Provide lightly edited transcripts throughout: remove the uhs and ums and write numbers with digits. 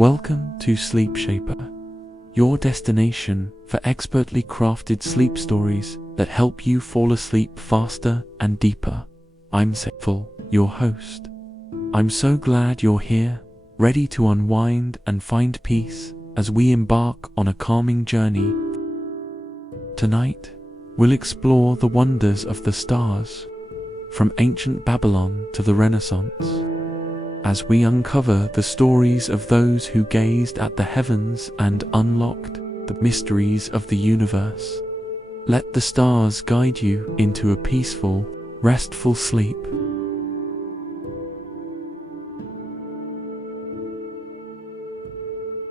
Welcome to Sleep Shaper, your destination for expertly crafted sleep stories that help you fall asleep faster and deeper. I'm Saiful, your host. I'm so glad you're here, ready to unwind and find peace as we embark on a calming journey. Tonight, we'll explore the wonders of the stars, from ancient Babylon to the Renaissance, as we uncover the stories of those who gazed at the heavens and unlocked the mysteries of the universe. Let the stars guide you into a peaceful, restful sleep.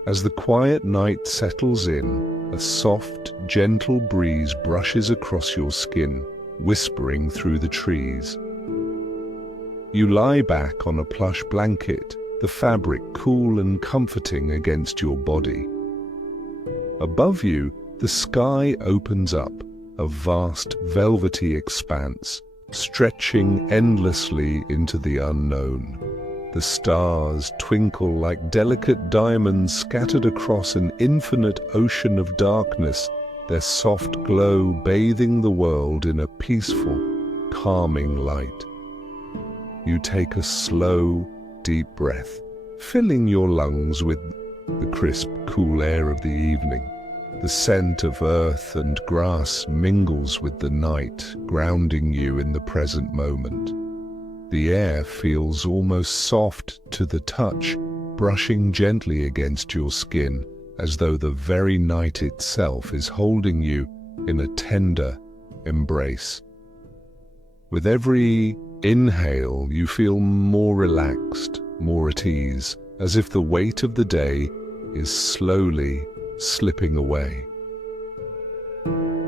As the quiet night settles in, a soft, gentle breeze brushes across your skin, whispering through the trees. You lie back on a plush blanket, the fabric cool and comforting against your body. Above you, the sky opens up, a vast, velvety expanse, stretching endlessly into the unknown. The stars twinkle like delicate diamonds scattered across an infinite ocean of darkness, their soft glow bathing the world in a peaceful, calming light. You take a slow, deep breath, filling your lungs with the crisp, cool air of the evening. The scent of earth and grass mingles with the night, grounding you in the present moment. The air feels almost soft to the touch, brushing gently against your skin, as though the very night itself is holding you in a tender embrace. With every inhale, you feel more relaxed, more at ease, as if the weight of the day is slowly slipping away.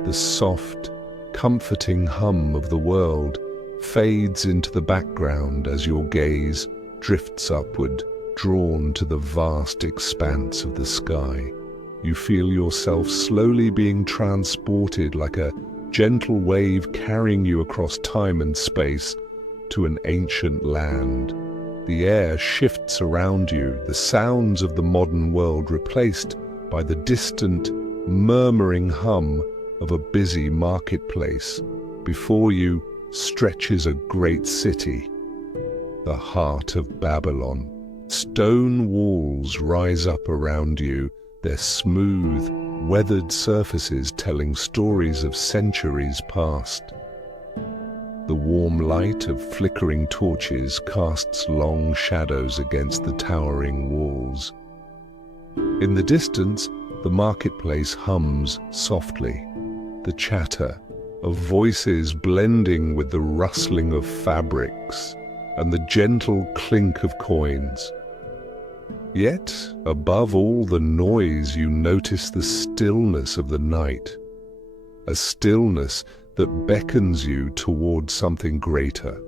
The soft, comforting hum of the world fades into the background as your gaze drifts upward, drawn to the vast expanse of the sky. You feel yourself slowly being transported like a gentle wave carrying you across time and space to an ancient land. The air shifts around you, the sounds of the modern world replaced by the distant, murmuring hum of a busy marketplace. Before you stretches a great city, the heart of Babylon. Stone walls rise up around you, their smooth, weathered surfaces telling stories of centuries past. The warm light of flickering torches casts long shadows against the towering walls. In the distance, the marketplace hums softly, the chatter of voices blending with the rustling of fabrics and the gentle clink of coins. Yet, above all the noise, you notice the stillness of the night, a stillness that beckons you towards something greater.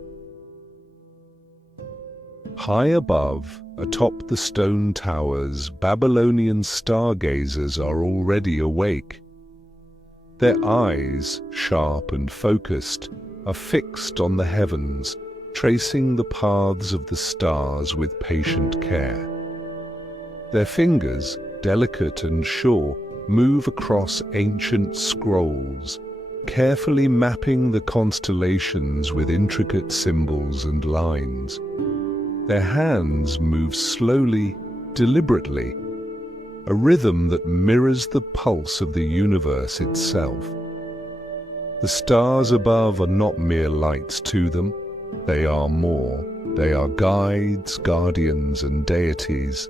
High above, atop the stone towers, Babylonian stargazers are already awake. Their eyes, sharp and focused, are fixed on the heavens, tracing the paths of the stars with patient care. Their fingers, delicate and sure, move across ancient scrolls, carefully mapping the constellations with intricate symbols and lines. Their hands move slowly, deliberately, a rhythm that mirrors the pulse of the universe itself. The stars above are not mere lights to them. They are more. They are guides, guardians, and deities.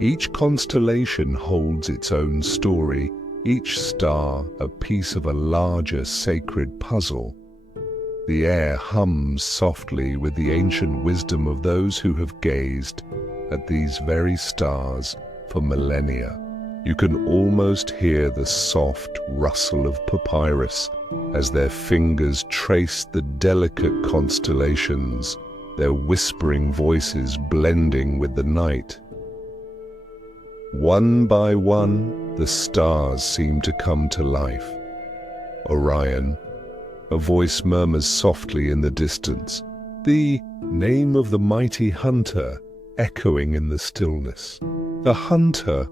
Each constellation holds its own story, each star a piece of a larger sacred puzzle. The air hums softly with the ancient wisdom of those who have gazed at these very stars for millennia. You can almost hear the soft rustle of papyrus as their fingers trace the delicate constellations, their whispering voices blending with the night. One by one, the stars seem to come to life. Orion, a voice murmurs softly in the distance, the name of the mighty hunter echoing in the stillness. a hunter,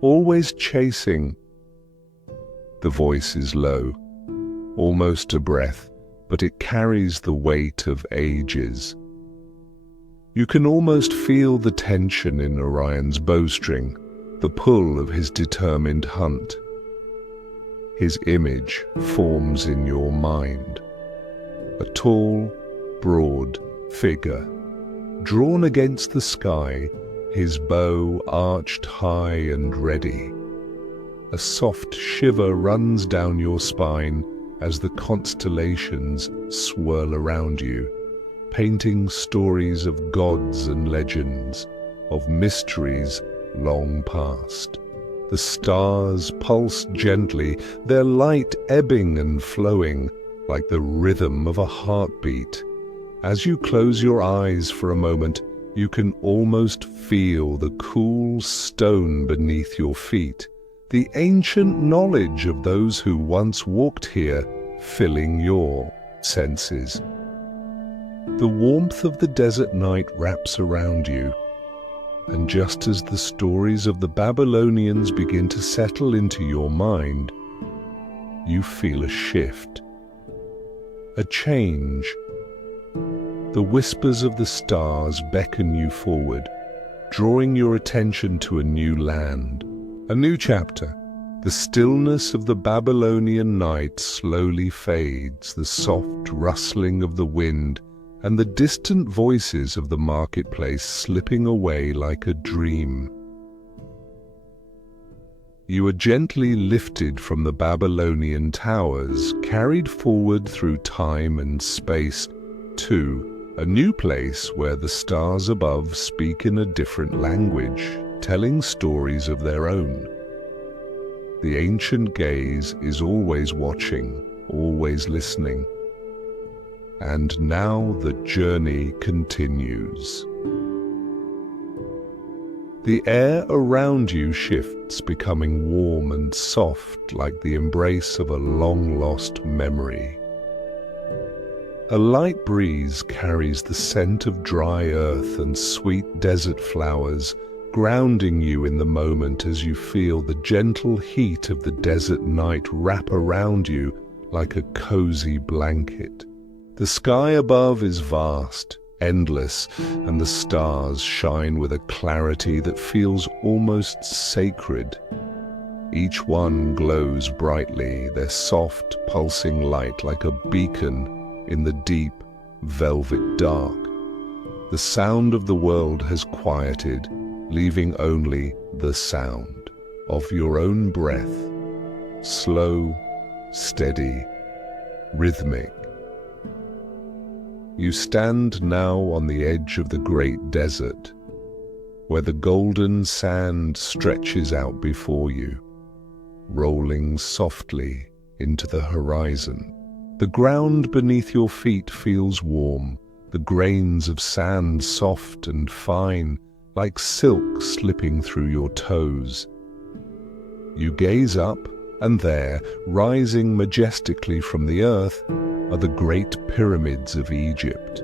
always chasing. The voice is low, almost a breath, but it carries the weight of ages. You can almost feel the tension in Orion's bowstring, the pull of his determined hunt. His image forms in your mind. A tall, broad figure, drawn against the sky, his bow arched high and ready. A soft shiver runs down your spine as the constellations swirl around you, painting stories of gods and legends, of mysteries long past. The stars pulse gently, their light ebbing and flowing like the rhythm of a heartbeat. As you close your eyes for a moment, you can almost feel the cool stone beneath your feet, the ancient knowledge of those who once walked here filling your senses. The warmth of the desert night wraps around you, and just as the stories of the Babylonians begin to settle into your mind, you feel a shift, a change. The whispers of the stars beckon you forward, drawing your attention to a new land, a new chapter. The stillness of the Babylonian night slowly fades, the soft rustling of the wind and the distant voices of the marketplace slipping away like a dream. You are gently lifted from the Babylonian towers, carried forward through time and space to a new place where the stars above speak in a different language, telling stories of their own. The ancient gaze is always watching, always listening. And now the journey continues. The air around you shifts, becoming warm and soft like the embrace of a long-lost memory. A light breeze carries the scent of dry earth and sweet desert flowers, grounding you in the moment as you feel the gentle heat of the desert night wrap around you like a cozy blanket. The sky above is vast, endless, and the stars shine with a clarity that feels almost sacred. Each one glows brightly, their soft, pulsing light like a beacon in the deep, velvet dark. The sound of the world has quieted, leaving only the sound of your own breath, slow, steady, rhythmic. You stand now on the edge of the great desert, where the golden sand stretches out before you, rolling softly into the horizon. The ground beneath your feet feels warm, the grains of sand soft and fine, like silk slipping through your toes. You gaze up, and there, rising majestically from the earth, are the great pyramids of Egypt.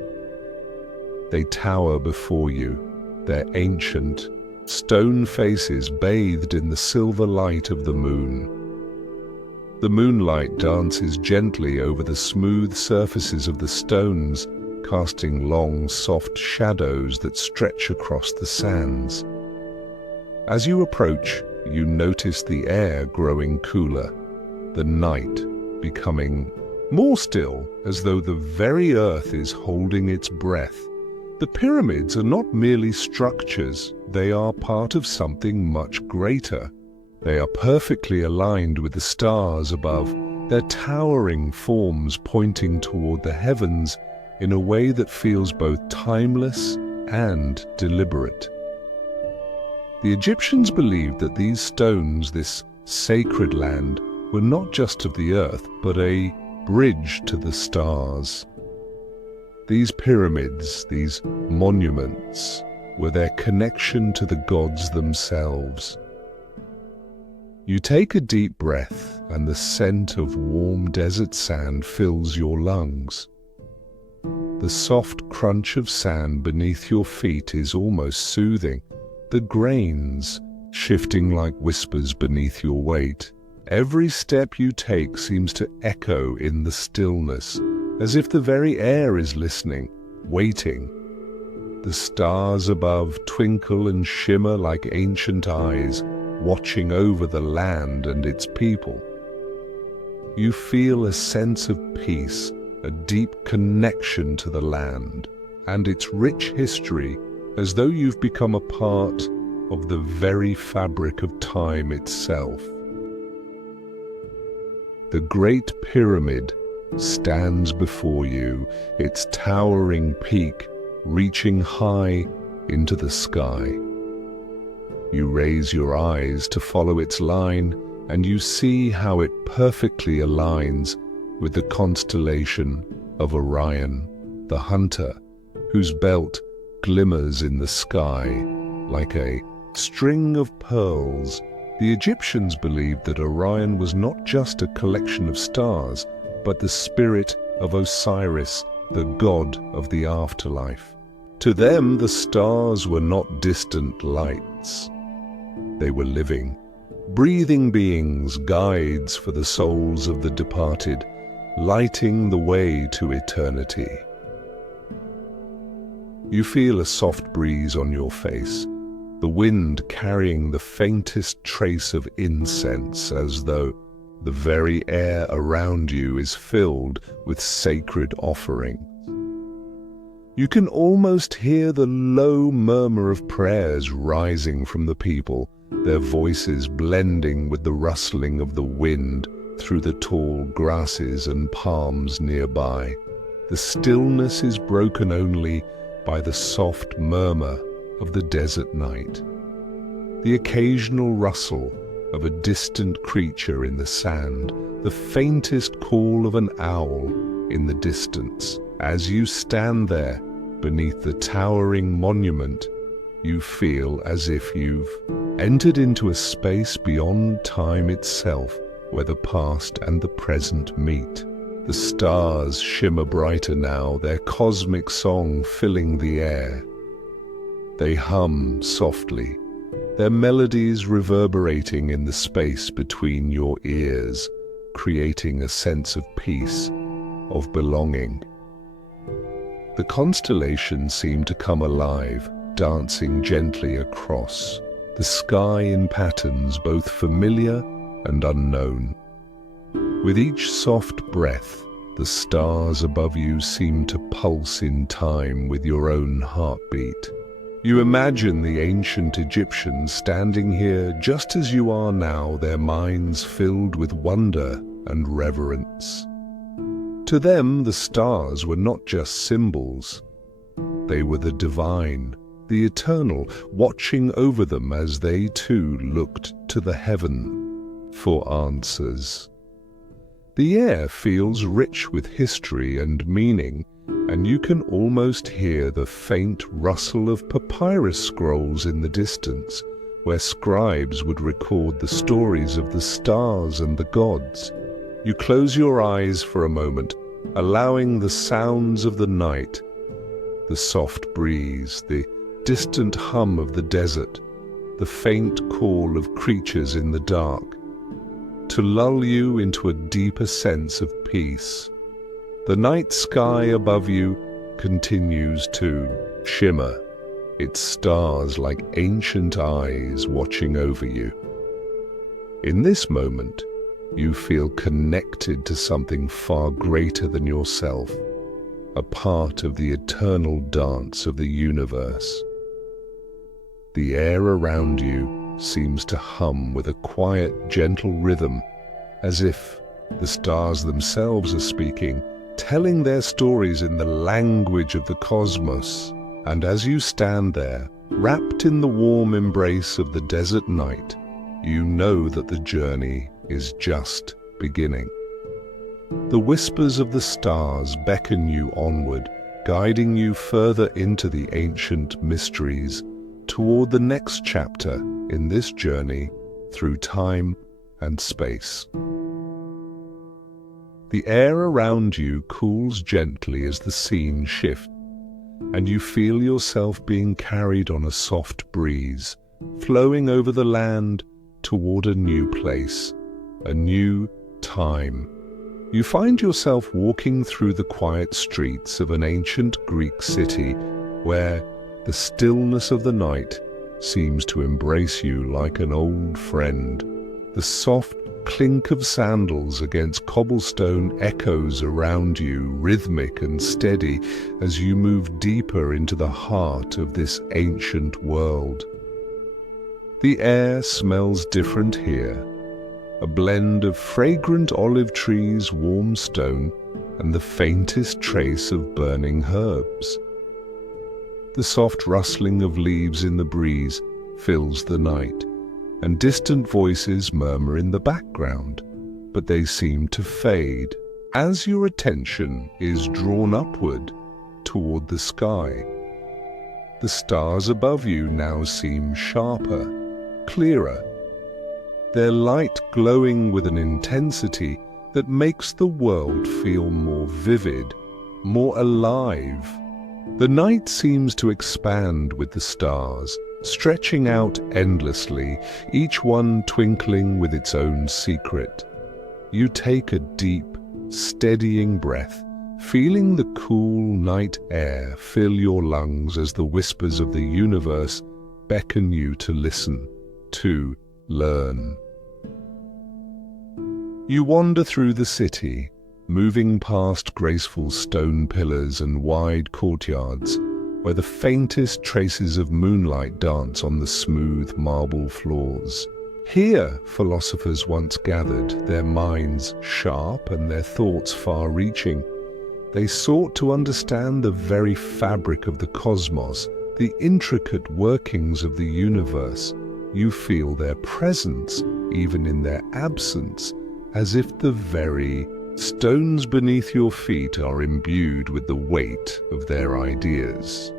They tower before you, their ancient, stone faces bathed in the silver light of the moon. The moonlight dances gently over the smooth surfaces of the stones, casting long, soft shadows that stretch across the sands. As you approach, you notice the air growing cooler, the night becoming more still, as though the very earth is holding its breath. The pyramids are not merely structures, they are part of something much greater. They are perfectly aligned with the stars above, their towering forms pointing toward the heavens in a way that feels both timeless and deliberate. The Egyptians believed that these stones, this sacred land, were not just of the earth, but a bridge to the stars. These pyramids, these monuments, were their connection to the gods themselves. You take a deep breath, and the scent of warm desert sand fills your lungs. The soft crunch of sand beneath your feet is almost soothing. the grains shifting like whispers beneath your weight. Every step you take seems to echo in the stillness, as if the very air is listening, waiting. The stars above twinkle and shimmer like ancient eyes, watching over the land and its people. You feel a sense of peace, a deep connection to the land and its rich history, as though you've become a part of the very fabric of time itself. The Great Pyramid stands before you, its towering peak reaching high into the sky. You raise your eyes to follow its line, and you see how it perfectly aligns with the constellation of Orion, the hunter, whose belt glimmers in the sky like a string of pearls. The Egyptians believed that Orion was not just a collection of stars, but the spirit of Osiris, the god of the afterlife. To them, the stars were not distant lights. They were living, breathing beings, guides for the souls of the departed, lighting the way to eternity. You feel a soft breeze on your face, the wind carrying the faintest trace of incense, as though the very air around you is filled with sacred offerings. You can almost hear the low murmur of prayers rising from the people, their voices blending with the rustling of the wind through the tall grasses and palms nearby. The stillness is broken only by the soft murmur of the desert night, the occasional rustle of a distant creature in the sand, the faintest call of an owl in the distance. As you stand there beneath the towering monument, you feel as if you've entered into a space beyond time itself, where the past and the present meet. The stars shimmer brighter now, their cosmic song filling the air. They hum softly, their melodies reverberating in the space between your ears, creating a sense of peace, of belonging. The constellations seem to come alive, dancing gently across the sky in patterns both familiar and unknown. With each soft breath, the stars above you seem to pulse in time with your own heartbeat. You imagine the ancient Egyptians standing here just as you are now, their minds filled with wonder and reverence. To them, the stars were not just symbols. They were the divine, the eternal, watching over them as they too looked to the heaven for answers. The air feels rich with history and meaning, and you can almost hear the faint rustle of papyrus scrolls in the distance, where scribes would record the stories of the stars and the gods. You close your eyes for a moment, allowing the sounds of the night, the soft breeze, the distant hum of the desert, the faint call of creatures in the dark, to lull you into a deeper sense of peace. The night sky above you continues to shimmer, its stars like ancient eyes watching over you. In this moment, you feel connected to something far greater than yourself, a part of the eternal dance of the universe. The air around you seems to hum with a quiet, gentle rhythm, as if the stars themselves are speaking, telling their stories in the language of the cosmos. And as you stand there, wrapped in the warm embrace of the desert night, you know that the journey is just beginning. The whispers of the stars beckon you onward, guiding you further into the ancient mysteries, toward the next chapter in this journey through time and space. The air around you cools gently as the scene shifts, and you feel yourself being carried on a soft breeze, flowing over the land toward a new place, a new time. You find yourself walking through the quiet streets of an ancient Greek city where the stillness of the night seems to embrace you like an old friend. The soft clink of sandals against cobblestone echoes around you, rhythmic and steady, as you move deeper into the heart of this ancient world. The air smells different here, a blend of fragrant olive trees, warm stone, and the faintest trace of burning herbs. The soft rustling of leaves in the breeze fills the night, and distant voices murmur in the background, but they seem to fade as your attention is drawn upward toward the sky. The stars above you now seem sharper, clearer, their light glowing with an intensity that makes the world feel more vivid, more alive. The night seems to expand with the stars, stretching out endlessly, each one twinkling with its own secret. You take a deep, steadying breath, feeling the cool night air fill your lungs as the whispers of the universe beckon you to listen, to learn. You wander through the city, moving past graceful stone pillars and wide courtyards, where the faintest traces of moonlight dance on the smooth marble floors. Here, philosophers once gathered, their minds sharp and their thoughts far-reaching. They sought to understand the very fabric of the cosmos, the intricate workings of the universe. You feel their presence, even in their absence, as if the very stones beneath your feet are imbued with the weight of their ideas.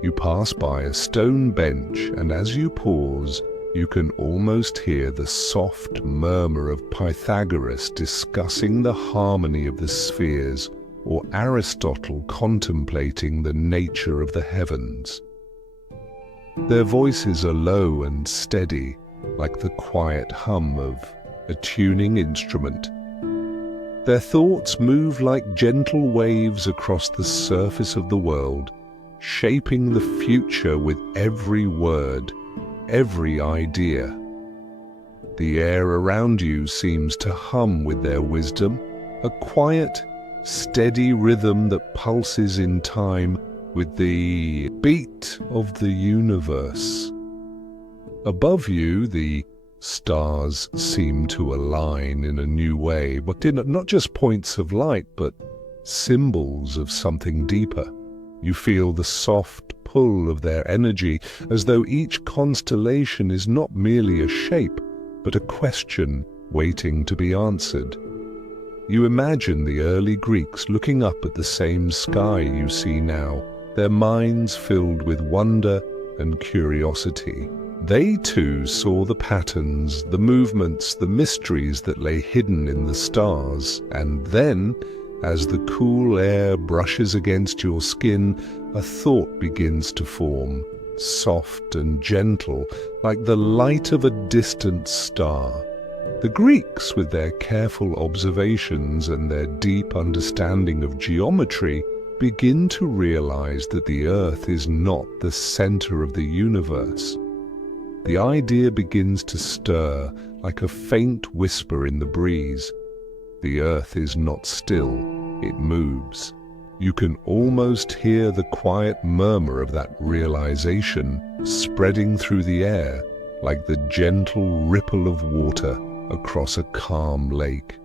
You pass by a stone bench, and as you pause, you can almost hear the soft murmur of Pythagoras discussing the harmony of the spheres, or Aristotle contemplating the nature of the heavens. Their voices are low and steady, like the quiet hum of a tuning instrument. Their thoughts move like gentle waves across the surface of the world, shaping the future with every word, every idea. The air around you seems to hum with their wisdom, a quiet, steady rhythm that pulses in time with the beat of the universe. Above you, the stars seem to align in a new way, but not just points of light, but symbols of something deeper. You feel the soft pull of their energy, as though each constellation is not merely a shape, but a question waiting to be answered. You imagine the early Greeks looking up at the same sky you see now, their minds filled with wonder and curiosity. They too saw the patterns, the movements, the mysteries that lay hidden in the stars, and then, as the cool air brushes against your skin, a thought begins to form, soft and gentle, like the light of a distant star. The Greeks, with their careful observations and their deep understanding of geometry, begin to realize that the Earth is not the center of the universe. The idea begins to stir like a faint whisper in the breeze. The Earth is not still, it moves. You can almost hear the quiet murmur of that realization spreading through the air like the gentle ripple of water across a calm lake.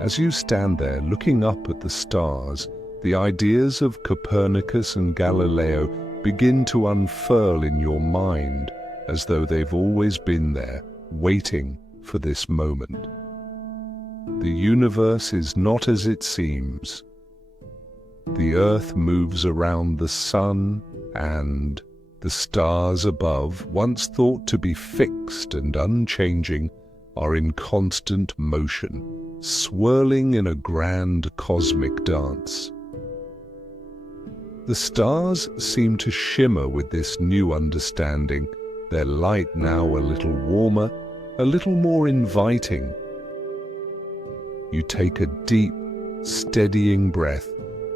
As you stand there looking up at the stars, the ideas of Copernicus and Galileo begin to unfurl in your mind as though they've always been there, waiting for this moment. The universe is not as it seems. The Earth moves around the sun, and the stars above, once thought to be fixed and unchanging, are in constant motion, swirling in a grand cosmic dance. The stars seem to shimmer with this new understanding, their light now a little warmer, a little more inviting. You take a deep, steadying breath,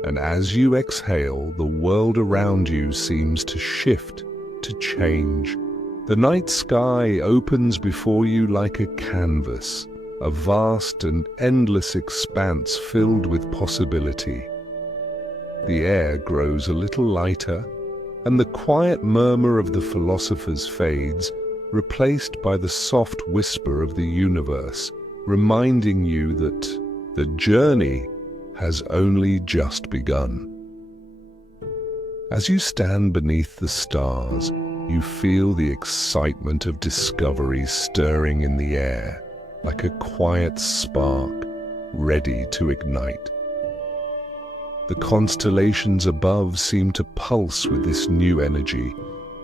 and as you exhale, the world around you seems to shift, to change. The night sky opens before you like a canvas, a vast and endless expanse filled with possibility. The air grows a little lighter, and the quiet murmur of the philosophers fades, replaced by the soft whisper of the universe, reminding you that the journey has only just begun. As you stand beneath the stars, you feel the excitement of discovery stirring in the air, like a quiet spark ready to ignite. The constellations above seem to pulse with this new energy,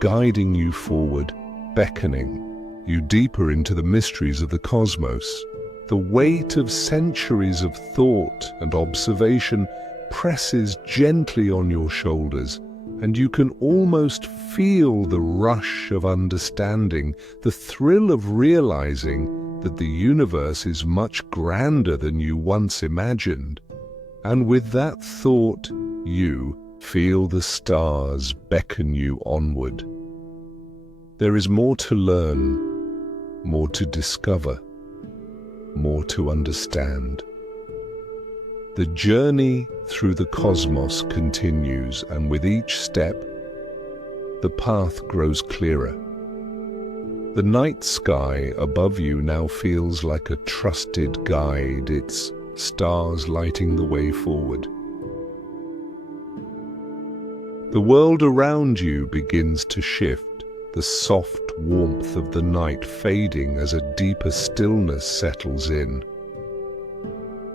guiding you forward, beckoning you deeper into the mysteries of the cosmos. The weight of centuries of thought and observation presses gently on your shoulders, and you can almost feel the rush of understanding, the thrill of realizing that the universe is much grander than you once imagined. And with that thought, you feel the stars beckon you onward. There is more to learn, more to discover, more to understand. The journey through the cosmos continues, and with each step, the path grows clearer. The night sky above you now feels like a trusted guide, its stars lighting the way forward. The world around you begins to shift, the soft warmth of the night fading as a deeper stillness settles in.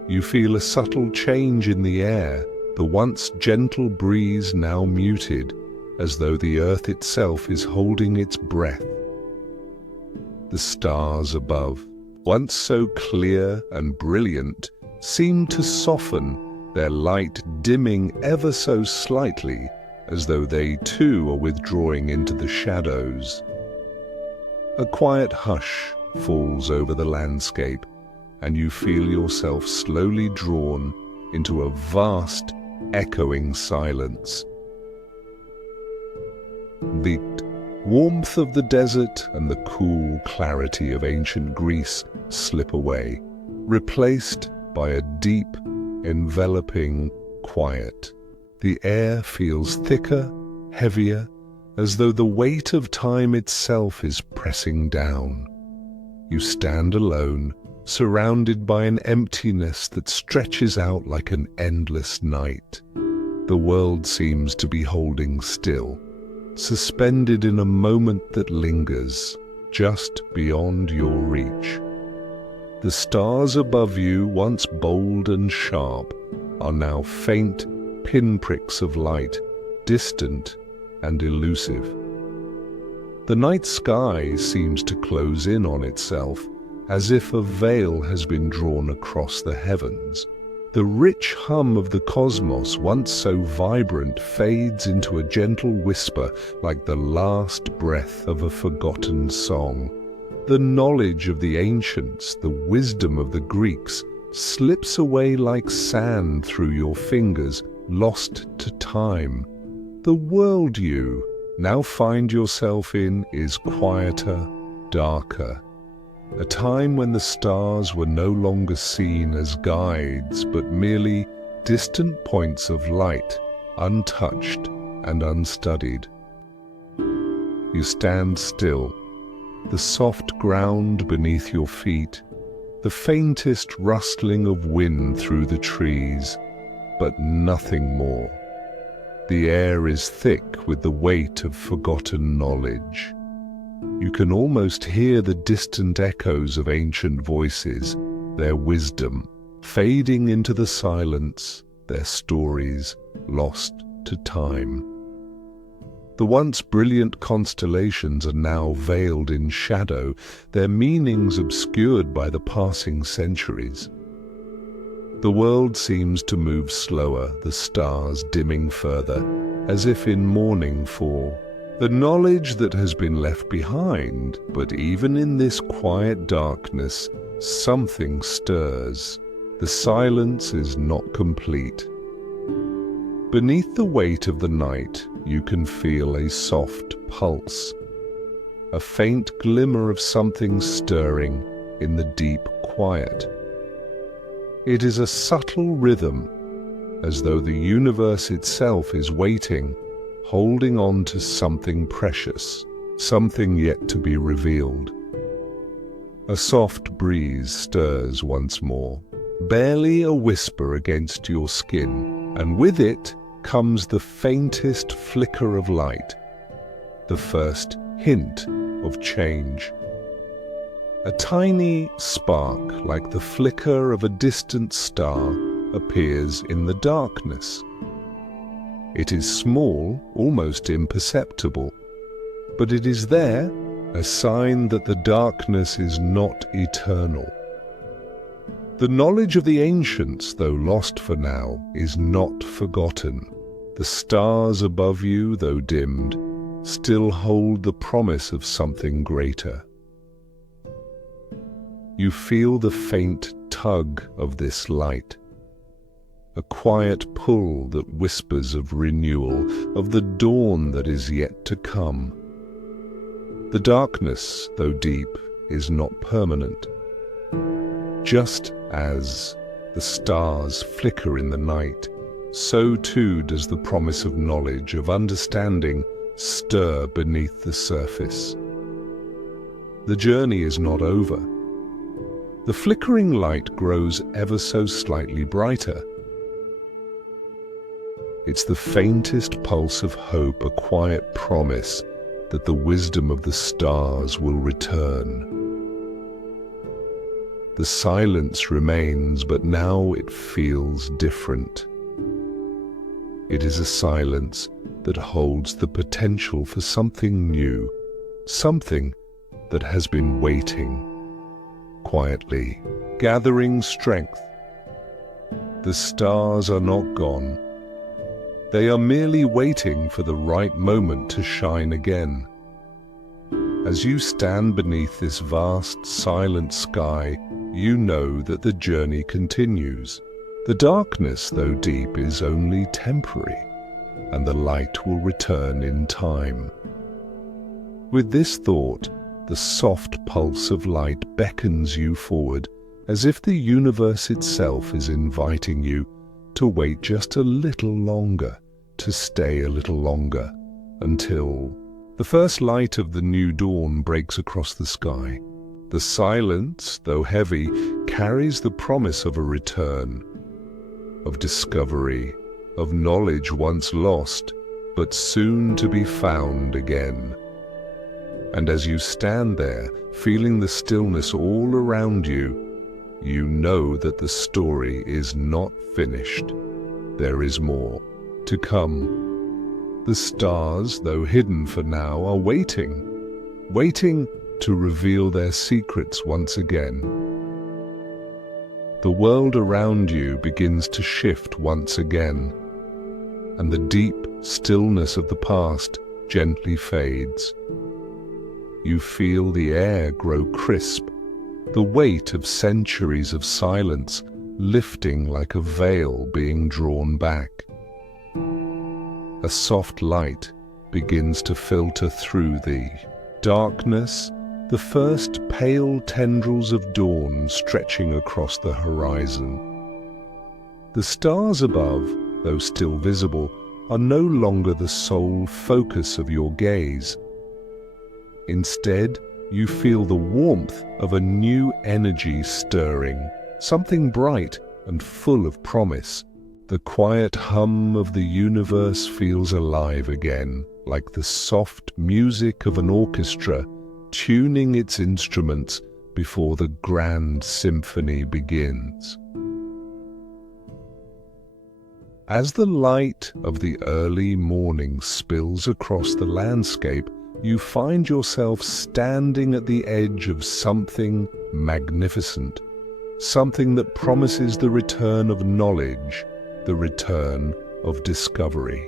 You feel a subtle change in the air, the once gentle breeze now muted, as though the earth itself is holding its breath. The stars above, once so clear and brilliant, seem to soften, their light dimming ever so slightly, as though they too are withdrawing into the shadows. A quiet hush falls over the landscape, and you feel yourself slowly drawn into a vast, echoing silence. The warmth of the desert and the cool clarity of ancient Greece slip away, replaced by a deep, enveloping quiet. The air feels thicker, heavier, as though the weight of time itself is pressing down. You stand alone, surrounded by an emptiness that stretches out like an endless night. The world seems to be holding still, suspended in a moment that lingers, just beyond your reach. The stars above you, once bold and sharp, are now faint pinpricks of light, distant and elusive. The night sky seems to close in on itself, as if a veil has been drawn across the heavens. The rich hum of the cosmos, once so vibrant, fades into a gentle whisper like the last breath of a forgotten song. The knowledge of the ancients, the wisdom of the Greeks, slips away like sand through your fingers, lost to time. The world you now find yourself in is quieter, darker. A time when the stars were no longer seen as guides, but merely distant points of light, untouched and unstudied. You stand still, the soft ground beneath your feet, the faintest rustling of wind through the trees, but nothing more. The air is thick with the weight of forgotten knowledge. You can almost hear the distant echoes of ancient voices, their wisdom fading into the silence, their stories lost to time. The once brilliant constellations are now veiled in shadow, their meanings obscured by the passing centuries. The world seems to move slower, the stars dimming further, as if in mourning for the knowledge that has been left behind. But even in this quiet darkness, something stirs. The silence is not complete. Beneath the weight of the night, you can feel a soft pulse, a faint glimmer of something stirring in the deep quiet. It is a subtle rhythm, as though the universe itself is waiting, holding on to something precious, something yet to be revealed. A soft breeze stirs once more, barely a whisper against your skin, and with it comes the faintest flicker of light, the first hint of change. A tiny spark, like the flicker of a distant star, appears in the darkness. It is small, almost imperceptible, but it is there, a sign that the darkness is not eternal. The knowledge of the ancients, though lost for now, is not forgotten. The stars above you, though dimmed, still hold the promise of something greater. You feel the faint tug of this light, a quiet pull that whispers of renewal, of the dawn that is yet to come. The darkness, though deep, is not permanent. Just as the stars flicker in the night, so too does the promise of knowledge, of understanding, stir beneath the surface. The journey is not over. The flickering light grows ever so slightly brighter. It's the faintest pulse of hope, a quiet promise that the wisdom of the stars will return. The silence remains, but now it feels different. It is a silence that holds the potential for something new, something that has been waiting, quietly, gathering strength. The stars are not gone. They are merely waiting for the right moment to shine again. As you stand beneath this vast, silent sky, you know that the journey continues. The darkness, though deep, is only temporary, and the light will return in time. With this thought, the soft pulse of light beckons you forward, as if the universe itself is inviting you to wait just a little longer, to stay a little longer, until the first light of the new dawn breaks across the sky. The silence, though heavy, carries the promise of a return, of discovery, of knowledge once lost, but soon to be found again. And as you stand there, feeling the stillness all around you, you know that the story is not finished. There is more to come. The stars, though hidden for now, are waiting to reveal their secrets once again. The world around you begins to shift once again, and the deep stillness of the past gently fades. You feel the air grow crisp, the weight of centuries of silence lifting like a veil being drawn back. A soft light begins to filter through the darkness, the first pale tendrils of dawn stretching across the horizon. The stars above, though still visible, are no longer the sole focus of your gaze. Instead, you feel the warmth of a new energy stirring, something bright and full of promise. The quiet hum of the universe feels alive again, like the soft music of an orchestra tuning its instruments before the grand symphony begins. As the light of the early morning spills across the landscape, you find yourself standing at the edge of something magnificent, something that promises the return of knowledge, the return of discovery.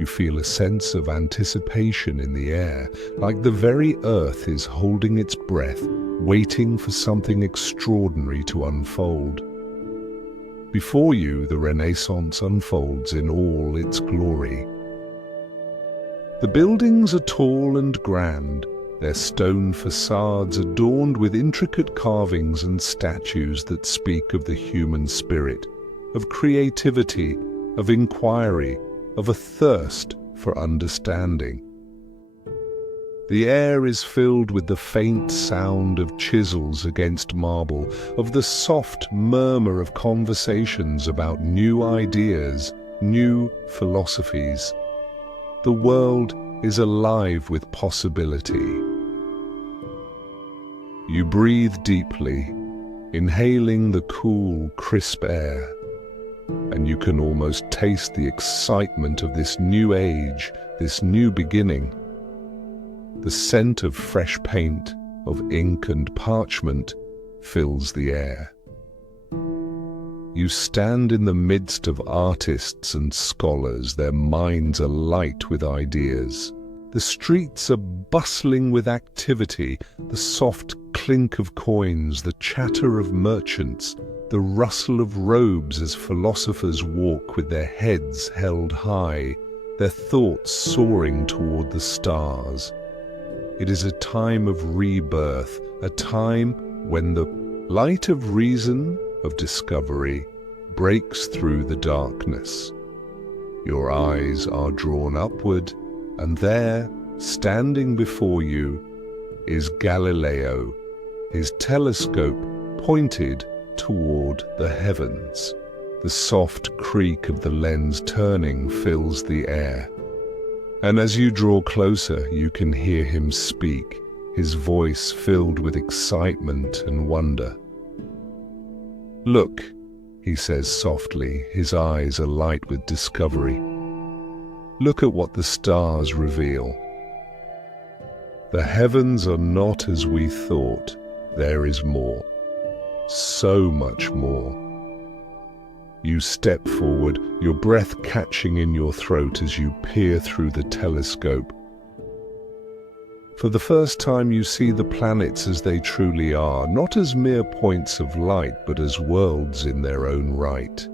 You feel a sense of anticipation in the air, like the very earth is holding its breath, waiting for something extraordinary to unfold. Before you, the Renaissance unfolds in all its glory. The buildings are tall and grand, their stone facades adorned with intricate carvings and statues that speak of the human spirit, of creativity, of inquiry, of a thirst for understanding. The air is filled with the faint sound of chisels against marble, of the soft murmur of conversations about new ideas, new philosophies. The world is alive with possibility. You breathe deeply, inhaling the cool, crisp air, and you can almost taste the excitement of this new age, this new beginning. The scent of fresh paint, of ink and parchment fills the air. You stand in the midst of artists and scholars, their minds alight with ideas. The streets are bustling with activity, the soft clink of coins, the chatter of merchants, the rustle of robes as philosophers walk with their heads held high, their thoughts soaring toward the stars. It is a time of rebirth, a time when the light of reason, of discovery, breaks through the darkness. Your eyes are drawn upward, and there, standing before you, is Galileo, his telescope pointed toward the heavens. The soft creak of the lens turning fills the air. And as you draw closer, you can hear him speak, his voice filled with excitement and wonder. "Look," he says softly, his eyes alight with discovery. "Look at what the stars reveal. The heavens are not as we thought. There is more. So much more." You step forward, your breath catching in your throat as you peer through the telescope. For the first time you see the planets as they truly are, not as mere points of light, but as worlds in their own right.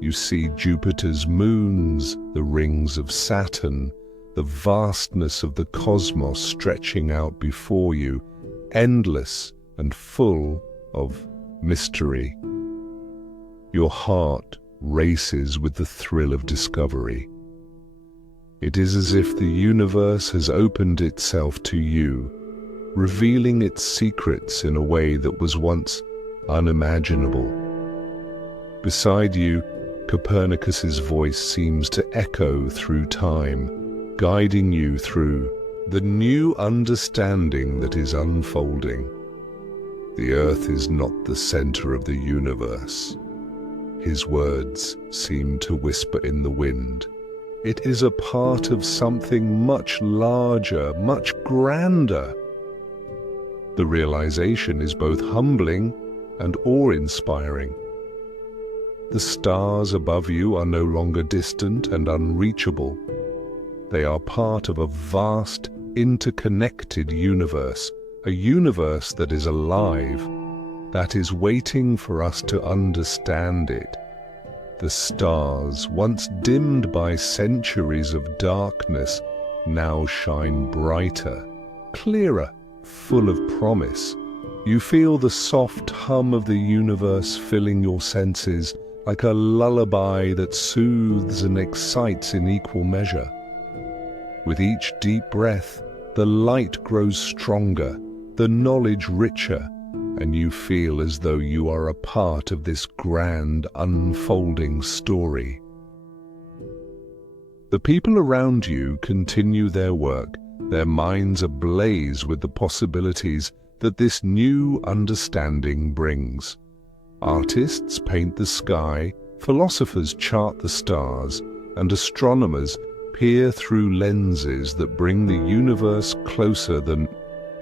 You see Jupiter's moons, the rings of Saturn, the vastness of the cosmos stretching out before you, endless and full of mystery. Your heart races with the thrill of discovery. It is as if the universe has opened itself to you, revealing its secrets in a way that was once unimaginable. Beside you, Copernicus's voice seems to echo through time, guiding you through the new understanding that is unfolding. The Earth is not the center of the universe. His words seem to whisper in the wind. It is a part of something much larger, much grander. The realization is both humbling and awe-inspiring. The stars above you are no longer distant and unreachable. They are part of a vast, interconnected universe, a universe that is alive, that is waiting for us to understand it. The stars, once dimmed by centuries of darkness, now shine brighter, clearer, full of promise. You feel the soft hum of the universe filling your senses, like a lullaby that soothes and excites in equal measure. With each deep breath, the light grows stronger, the knowledge richer, and you feel as though you are a part of this grand, unfolding story. The people around you continue their work, their minds ablaze with the possibilities that this new understanding brings. Artists paint the sky, philosophers chart the stars, and astronomers peer through lenses that bring the universe closer than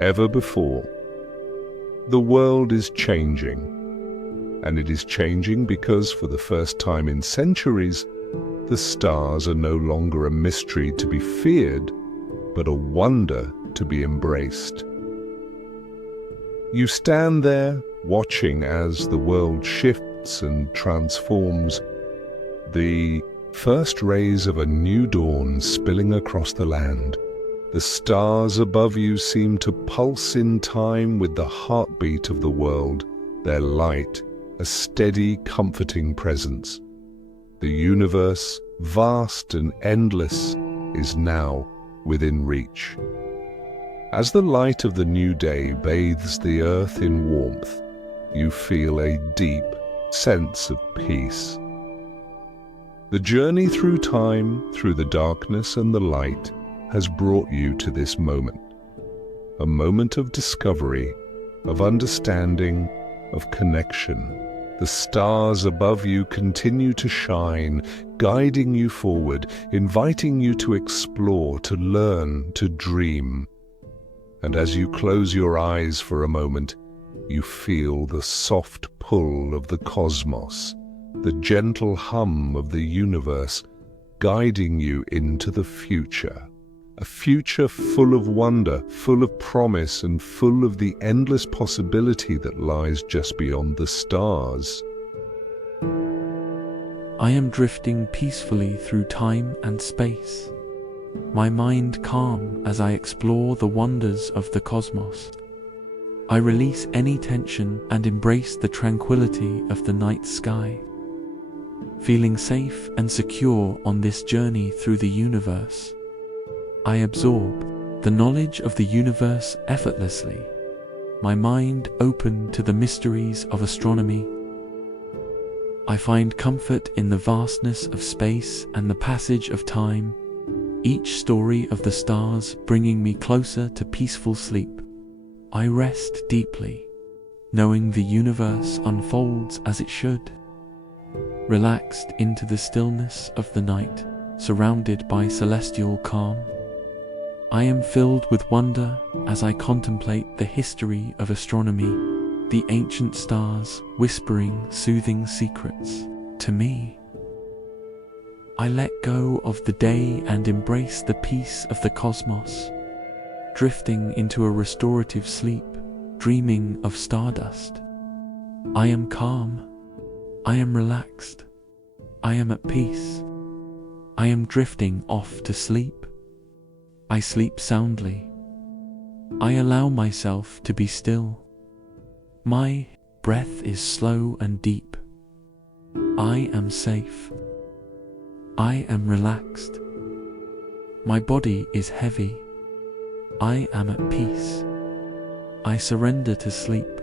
ever before. The world is changing, and it is changing because for the first time in centuries, The stars are no longer a mystery to be feared, but a wonder to be embraced. You stand there, watching as the world shifts and transforms, the first rays of a new dawn spilling across the land. The stars above you seem to pulse in time with the heartbeat of the world, their light, a steady, comforting presence. The universe, vast and endless, is now within reach. As the light of the new day bathes the earth in warmth, you feel a deep sense of peace. The journey through time, through the darkness and the light, has brought you to this moment. A moment of discovery, of understanding, of connection. The stars above you continue to shine, guiding you forward, inviting you to explore, to learn, to dream. And as you close your eyes for a moment, you feel the soft pull of the cosmos, the gentle hum of the universe, guiding you into the future. A future full of wonder, full of promise, and full of the endless possibility that lies just beyond the stars. I am drifting peacefully through time and space, my mind calm as I explore the wonders of the cosmos. I release any tension and embrace the tranquility of the night sky, feeling safe and secure on this journey through the universe. I absorb the knowledge of the universe effortlessly, my mind open to the mysteries of astronomy. I find comfort in the vastness of space and the passage of time, each story of the stars bringing me closer to peaceful sleep. I rest deeply, knowing the universe unfolds as it should, relaxed into the stillness of the night, surrounded by celestial calm. I am filled with wonder as I contemplate the history of astronomy, the ancient stars whispering soothing secrets to me. I let go of the day and embrace the peace of the cosmos, drifting into a restorative sleep, dreaming of stardust. I am calm. I am relaxed. I am at peace. I am drifting off to sleep. I sleep soundly. I allow myself to be still. My breath is slow and deep. I am safe. I am relaxed. My body is heavy. I am at peace. I surrender to sleep.